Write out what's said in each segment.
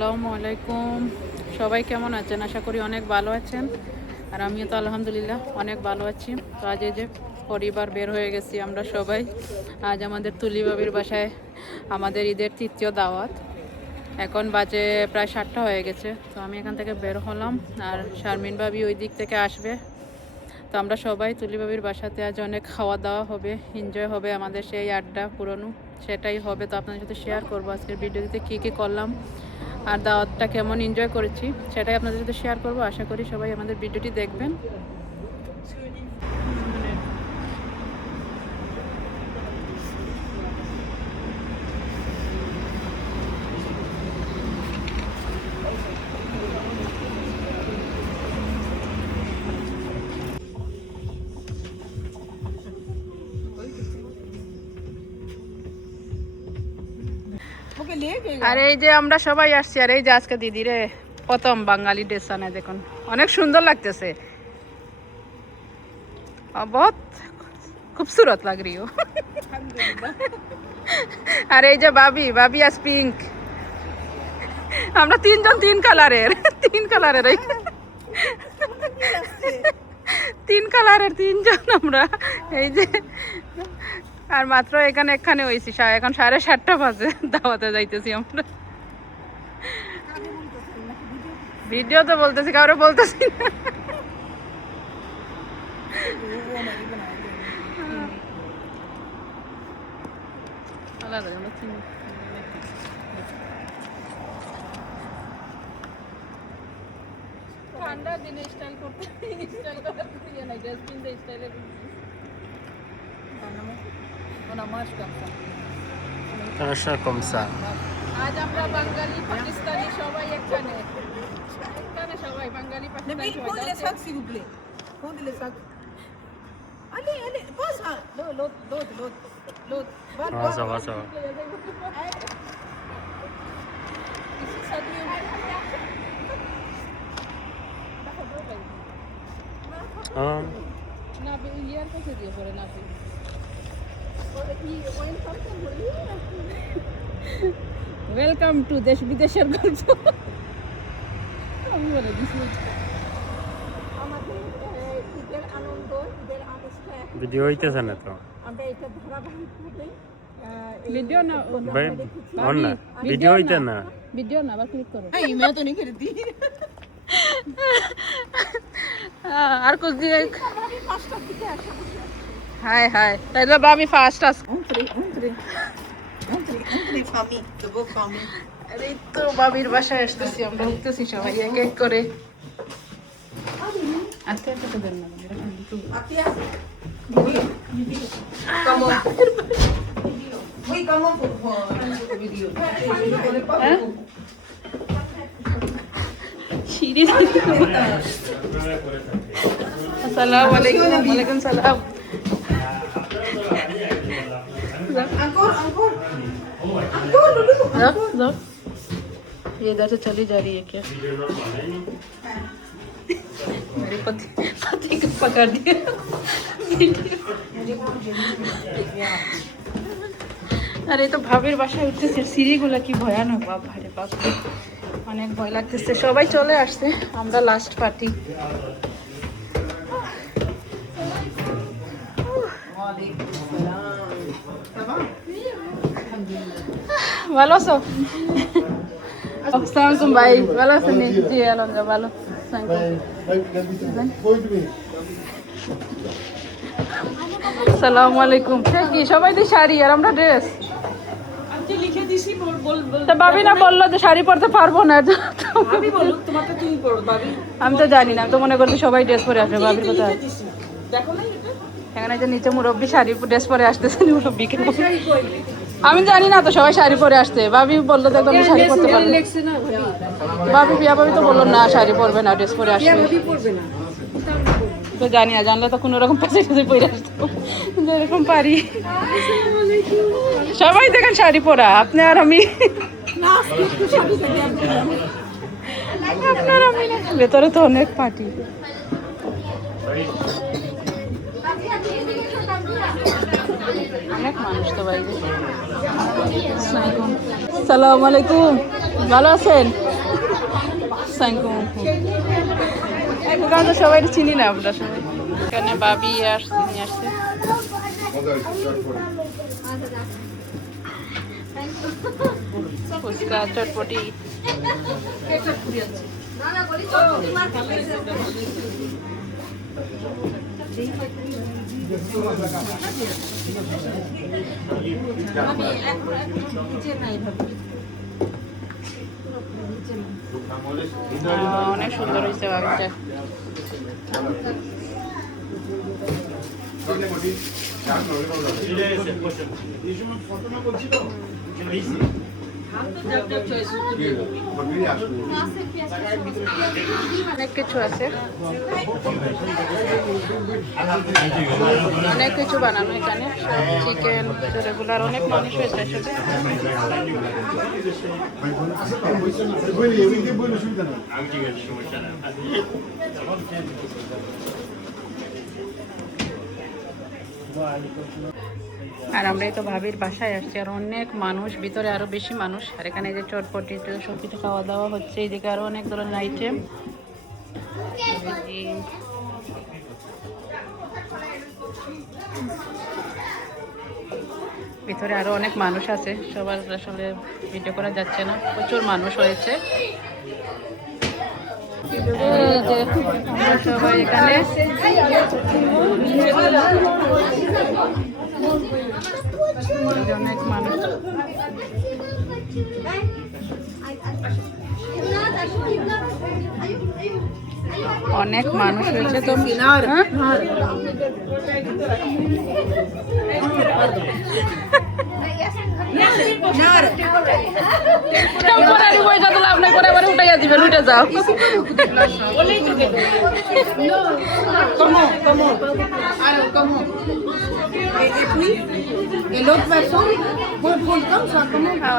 আসসালামু আলাইকুম। সবাই কেমন আছেন? আশা করি অনেক ভালো আছেন। আর আমিও তো আলহামদুলিল্লাহ অনেক ভালো আছি। তো আজ এই যে পরিবার বের হয়ে গেছি আমরা সবাই। আজ আমাদের তুলি বাবির বাসায় আমাদের ঈদের তৃতীয় দাওয়াত। এখন বাজে প্রায় 7টা হয়ে গেছে। তো আমি এখান থেকে বের হলাম, আর শারমিন ভাবি ওই দিক থেকে আসবে। তো আমরা সবাই তুলি বাবির বাসাতে আজ অনেক খাওয়া দাওয়া হবে, এনজয় হবে, আমাদের সেই আড্ডা পুরনো সেটাই হবে। তো আপনাদের সাথে শেয়ার করবো আজকের ভিডিওতে কী কী করলাম আর দাওয়াতটা কেমন এনজয় করেছি সেটাই আপনাদের সাথে শেয়ার করবো। আশা করি সবাই আমাদের ভিডিওটি দেখবেন। আর এই যে আমরা সবাই আসছি, আর এই যে আজকে দিদি রে প্রথম বাঙালি ড্রেস আনায় দেখুন, অনেক সুন্দর লাগতেছে, বহুত খুবসুরত লাগ রিও। আর এই যে ভাবি ভাবি আজ পিঙ্ক, আমরা তিনজন তিন কালারের তিন কালারের তিনজন আমরা। এই যে আর মাত্র এখানে হয়েছি, এখন 7:30 বাজে, দাওয়াতে যাইতেছি আমরা। ভিডিও তো বলতেছি, কারো বলতেছি না। ঠান্ডার দিনে স্টাইল করতে ড্রেস কিনতে স্টাইলে আজ আমরা বাঙালি পাকিস্তানি সবাই এখানে সবাই বাঙালি পাকিস্তানি না ইয়ার কাছে দিয়ে পড়ে না ওয়েলকাম টু দেশ বিদেশের গল্প। আমি বলে দিছি ভিডিও হইতেছে না তো, ভিডিও না না ভিডিও হইতে না, ভিডিও না, আবার ক্লিক করো। আর কুছ দিয়ে হাই হাই তাইলে বাবি ফাস্ট আস। এই তো বাবির বাসায় আসতেছি আমরা, উঠতেছি সবাই এক এক করে। আজকে একটা দেন না আসসালামু আলাইকুম। ওয়ালাইকুম সালাম। ये इधर से चली जा रही है क्या? मेरे पति को पकड़ दिया। আরে তো ভাবির বাসায় উঠতেছে, সিঁড়িগুলো কি ভয়ানক, বাপ ভারে বাপ, অনেক ভয় লাগতেছে। সবাই চলে আসছে, আমরা লাস্ট পার্টি। ভালো আছো? আসসালামু আলাইকুম ভাই, ভালো আছেন? জি আলহামদুলিল্লাহ ভালো। আসসালামু আলাইকুম। কি সবাই তো শাড়ি আর আমরা ড্রেস লিখে দিছি। ভাবি না বললো যে শাড়ি পরতে পারবো না, আমি তো জানি না, আমি তো মনে করছি সবাই ড্রেস পরে আসবে। ভাবির কথা এখানে যে নিচে মুরব্বী শাড়ি ড্রেস পরে আসতেছে, মুরব্বীকে আমি জানি না তো সবাই শাড়ি পরে আসতে। ভাবি বললো তো একদম শাড়ি পরতে পারবে। ভাবি বিয়া ভাবি তো বললো না শাড়ি পরবে না, ড্রেস পরে আসবে। তো জানি না, জানলে তো কোনো রকম পেঁচে পেঁচে পরে আসতো, যেরকম পারি। সবাই দেখেন শাড়ি পরা, আপনি আর আমি। আপনার আমি না, ভেতরে তো অনেক পার্টি। অনেক মানুষ তো বাইরে। আসসালামু আলাইকুম। ভালো আছেন? তো সবাই চিনি না আমরা সবাই। এখানে বাবি আসছে নিয়ে আসছে। ফুচকা চটপটি অনেক সুন্দর হয়েছে বাবিটা। অনেক কিছু আছে, অনেক কিছু বানানো এখানে, চিকেন রেগুলার, অনেক মানুষ হয়েছে সাথে। আর আমরাই তো ভাবির বাসায় আসছি, আর অনেক মানুষ, ভিতরে আরো বেশি মানুষ। আর এখানে যে চটপটি সব কিছু খাওয়া দাওয়া হচ্ছে, এইদিকে আরো অনেক ধরনের আইটেম। ভিতরে আরো অনেক মানুষ আছে, সবার আসলে ভিডিও করা যাচ্ছে না, প্রচুর মানুষ হয়েছে। সবাই এখানে অনেক মানুষ, অনেক মানুষ হয়েছে। তো আপনার করে আবার উঠাইয়া দিবেন, উঠে যাও।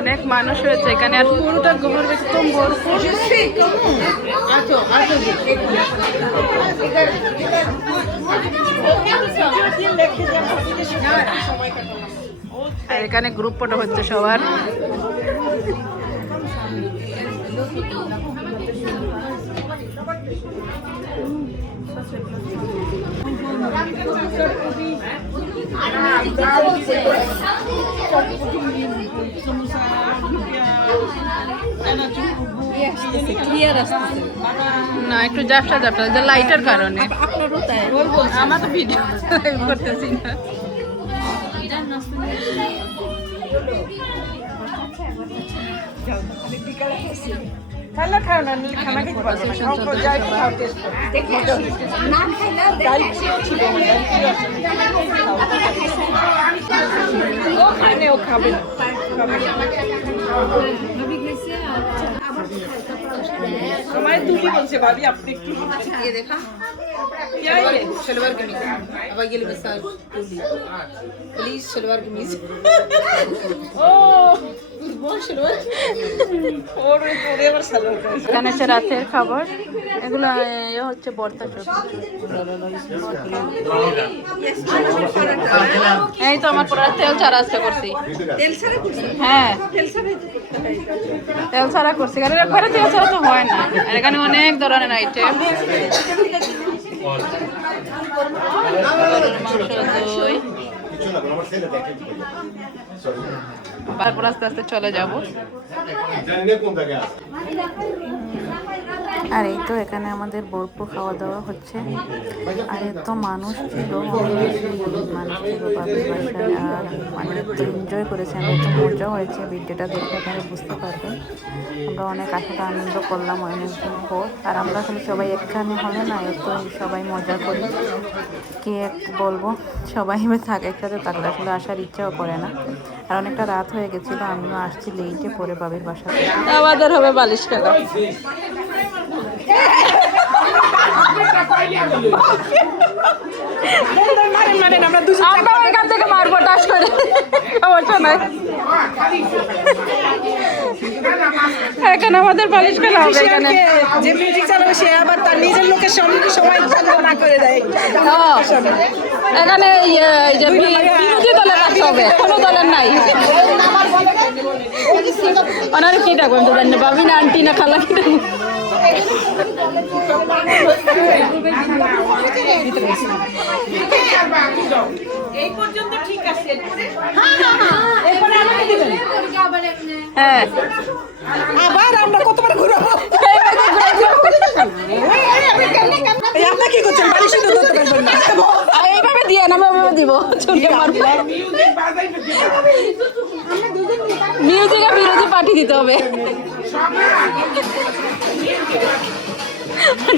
অনেক মানুষ হয়েছে এখানে, আর পুরোটা গোবর একদম ভরপুর। আর এখানে গ্রুপ ফটো হচ্ছে সবার। না একটু জাপসা জাপসা, যে লাইটের কারণে। আমার তো ভিডিও করতেছি না। খানা খাও না, খানা খেতে পারবো না। যাই খাও, টেস্ট না খাইলা ও খাবে, ও খাবে না। हमारे दूल्ही कौन से भाभी आपने ये देखा क्या है शलवार कमीज। अब ये ले मसाज प्लीज शलवार कमीज। ओ बहुत शलवार और पूरे बार शलवार कमीज। এখানে আছে রাতের খাবার, এগুলো হচ্ছে ভর্তা সবজি। এই তো আমার পুরো তেল ছাড়া আজকে করছি। তেল ছাড়া করছি? হ্যাঁ তেল ছাড়া করছি, কারণ একবারে তেল ছাড়া তো হয় না। আর এখানে অনেক ধরনের আইটেম, তারপর আস্তে আস্তে চলে যাব। আর এই তো এখানে আমাদের ভরপুর খাওয়া দাওয়া হচ্ছে, আর এত মানুষ ছিল, মানুষ ছিল বাবির বাসায়। আর মানে একটু এনজয় করেছেন, এত মজা হয়েছে, ভিডিওটা দেখলে আপনারা বুঝতে পারবেন। আমরা অনেক আসলে আনন্দ করলাম অনেকদিন পর। আর আমরা আসলে সবাই একখানে হলে না, এত সবাই মজা করি, কি এক বলবো, সবাই থাকে একসাথে থাকলে আসলে আসার ইচ্ছাও করে না। আর অনেকটা রাত হয়ে গেছিলো, আমিও আসছি লেটে পরে বাবির বাসাতে। আমাদের হবে বালিশ খেলা। আমরা এখান থেকে মারবো টাস করে, সমস্যা নাই। এখন আমাদের বালিশ খেলা হবে এখানে। যে মিউজিক চালাবে সে আবার তার নিজের লোকের সঙ্গে সময় না করে দেয়। এখানে বিরোধী দলের রাখতে হবে, কোনো দলের নাই। ওনারে কি ডাকবো আমি তো জানি না, ভাবি না আন্টি না খালা কি ডাকবো? হ্যাঁ আবার আমরা কতবার ঘুরাবো আপনি কি করছেন বাড়ি শুধু ধরতে পারবেন না এইভাবে দিয়ে না, আমি ওইভাবে দিব চুলকে মারবো। মিউজিকে বিরোধী পার্টি দিতে হবে।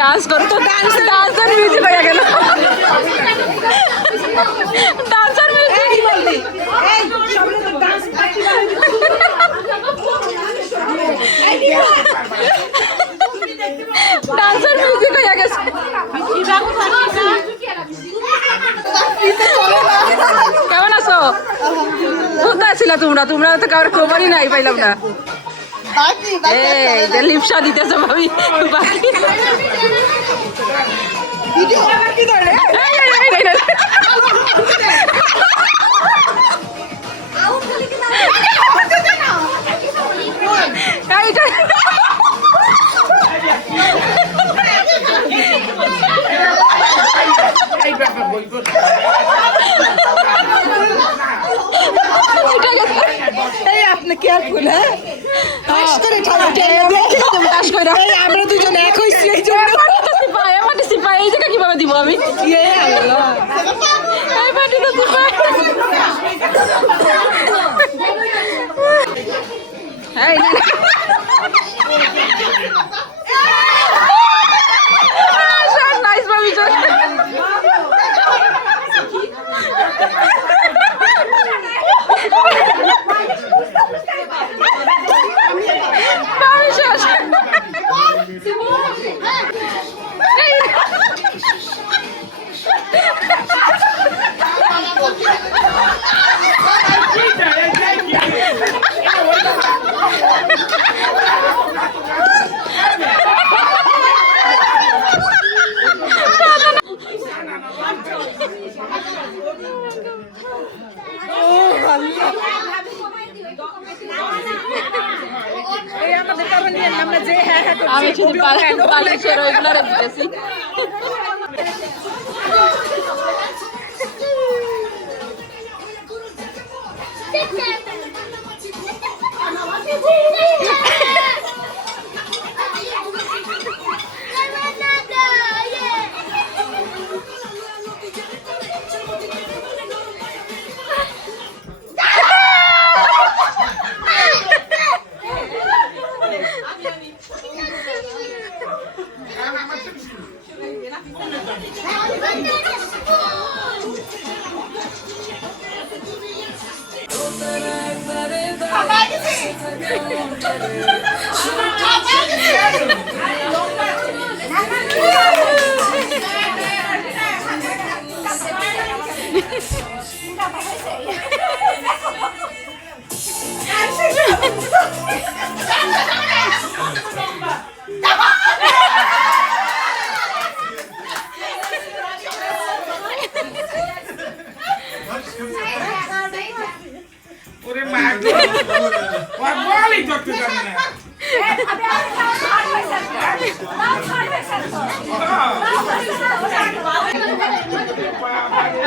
ডান্স করো তো, ডান্স আর মিউজিক হয়ে গেল। ডান্স আর মিউজিক, ডান্স আর মিউজিক হয়ে গেছে। কেমন আছো? কোথায় ছিল তোমরা? তোমরা তো কারোর খবরই নাই পাইলাম না। এই যে লিপসা দিতেছে ভাবি বাকি। আপনি কেয়ারফুল হ্যাঁ আমরা দুজন এক হয়েছি এই জন্য এই জায়গা কিভাবে দিব আমি? এই পার্টি তো সিপাই। নাইস ভাবি চল। আমি শুধু বালিশের ওইগুলো রেখেছি।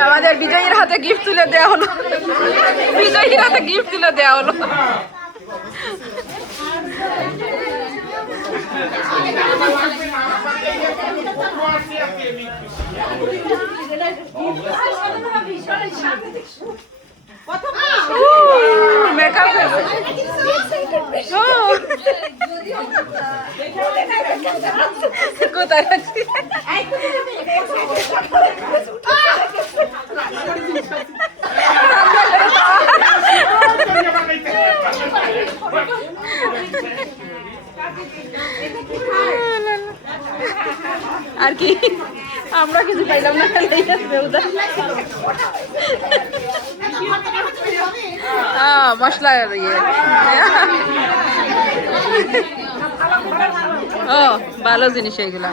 আমাদের বিজয়ীর হাতে গিফট তুলে দেওয়া হলো। বিজয়ীর হাতে গিফট তুলে দেওয়া হলো। মেকআপ কোথায় রাখছি? আর কি আমরা কিছু পাইলাম না। মশলা ইয়ে ও ভালো জিনিস এইগুলা।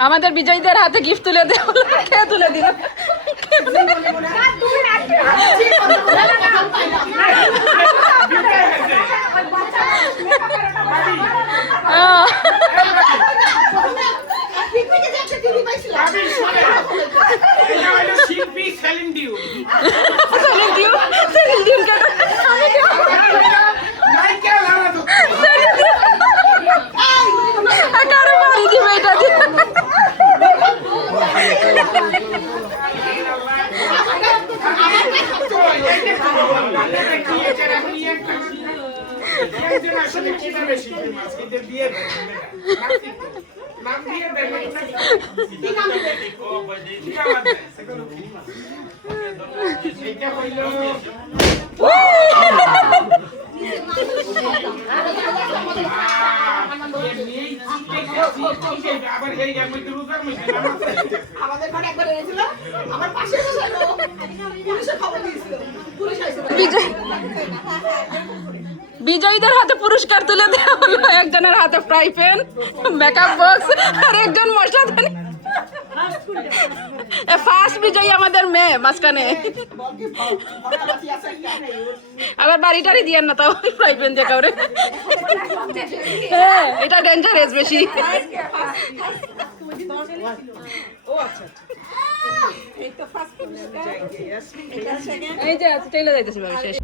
আমাদের বিজয়ীদের হাতে গিফট তুলে দেওয়া কে তুলে দিল কারো বাড়ি দিবে এটা দিয়ে আমাদের ঘরে একবার এনেছিল আমার পাশে বসালো পুলিশে খবর দিয়েছিল পুলিশ আইছে বিজয়ীদের হাতে পুরস্কার তুলে দেওয়া হলো একজনের হাতে ফ্রাই প্যান মেকআপ বক্স আর একজন মশলাদানি ফার্স্ট বিজয়ী আমাদের মেয়ে মাঝখানে আবার বাড়ি টাড়ি দিয়ে না তাও ফ্রাই প্যান দিয়ে কাউরে হ্যাঁ এটা ডেঞ্জারাস বেশি এই যে চলে যাইতেছি বাবা শেষ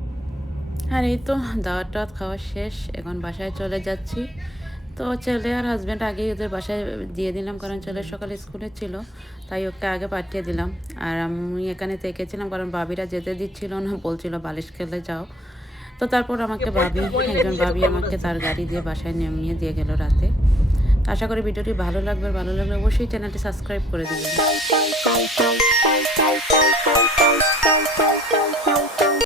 আর এই তো দাওয়াত টাওয়াত খাওয়া শেষ এখন বাসায় চলে যাচ্ছি তো ছেলে আর হাজব্যান্ড আগেই ওদের বাসায় দিয়ে দিলাম কারণ ছেলে সকালে স্কুলে ছিল তাই ওকে আগে পাঠিয়ে দিলাম আর আমি এখানে থেকেছিলাম কারণ ভাবিরা যেতে দিচ্ছিল না বলছিল বালিশ খেলে যাও তো তারপর আমাকে একজন ভাবি আমাকে তার গাড়ি দিয়ে বাসায় নিয়ে দিয়ে গেল রাতে আশা করি ভিডিওটি ভালো লাগবে অবশ্যই চ্যানেলটি সাবস্ক্রাইব করে দিবেন